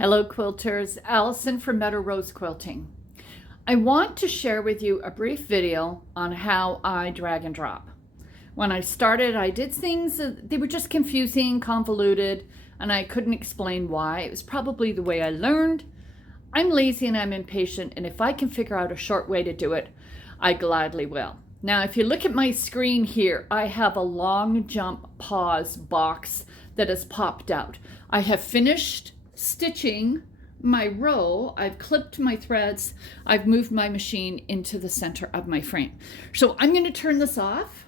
Hello quilters, Allison from Meadow Rose Quilting. I want to share with you a brief video on how I drag and drop. When I started, I did things that they were just confusing, convoluted, and I couldn't explain why. It was probably the way I learned. I'm lazy and I'm impatient, and if I can figure out a short way to do it, I gladly will. Now, if you look at my screen here, I have a long jump pause box that has popped out. I have finished stitching my row. I've clipped my threads. I've moved my machine into the center of my frame. So I'm going to turn this off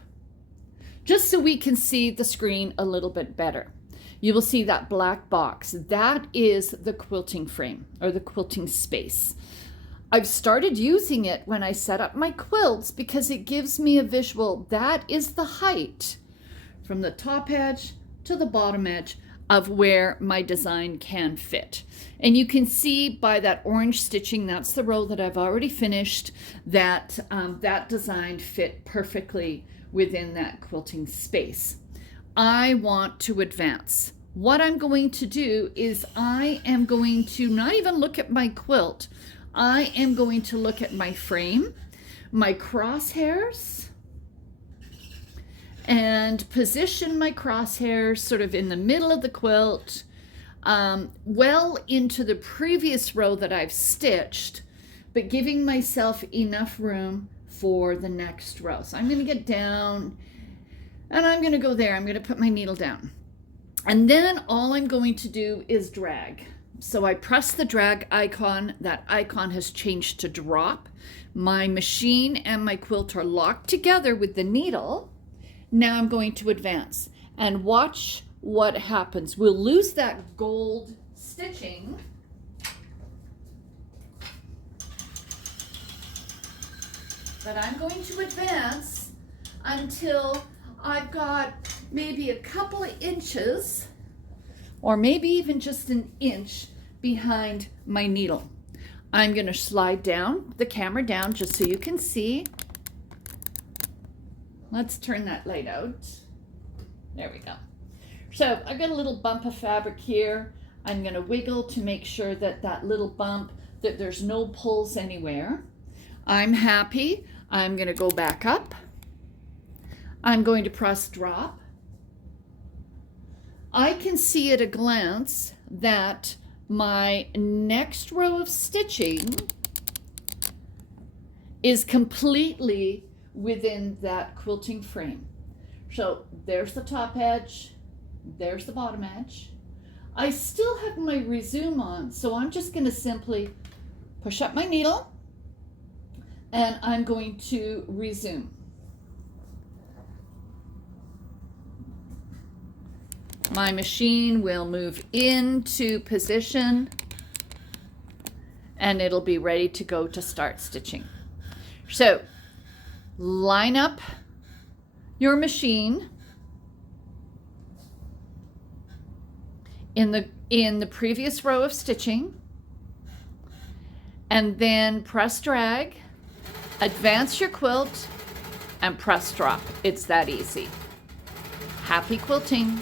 just so we can see the screen a little bit better. You will see that black box. That is the quilting frame or the quilting space. I've started using it when I set up my quilts because it gives me a visual. That is the height from the top edge to the bottom edge of where my design can fit. And you can see by that orange stitching, that's the row that I've already finished, that that design fit perfectly within that quilting space. I want to advance. What I'm going to do is I am going to not even look at my quilt. I am going to look at my frame, my crosshairs, and position my crosshairs sort of in the middle of the quilt, well into the previous row that I've stitched, but giving myself enough room for the next row. So I'm going to get down and I'm going to go there. I'm going to put my needle down. And then all I'm going to do is drag. So I press the drag icon. That icon has changed to drop. My machine and my quilt are locked together with the needle. Now I'm going to advance and watch what happens. We'll lose that gold stitching. But I'm going to advance until I've got maybe a couple of inches or maybe even just an inch behind my needle. I'm going to slide down the camera down just so you can see. Let's turn that light out. There we go. So I've got a little bump of fabric here. I'm going to wiggle to make sure that that little bump, that there's no pulls anywhere. I'm happy. I'm going to go back up. I'm going to press drop. I can see at a glance that my next row of stitching is completely within that quilting frame. So there's the top edge, there's the bottom edge. I still have my resume on, so I'm just going to simply push up my needle and I'm going to resume. My machine will move into position and it'll be ready to go to start stitching. So line up your machine in the previous row of stitching and then press drag, advance your quilt and press drop. It's that easy. Happy quilting.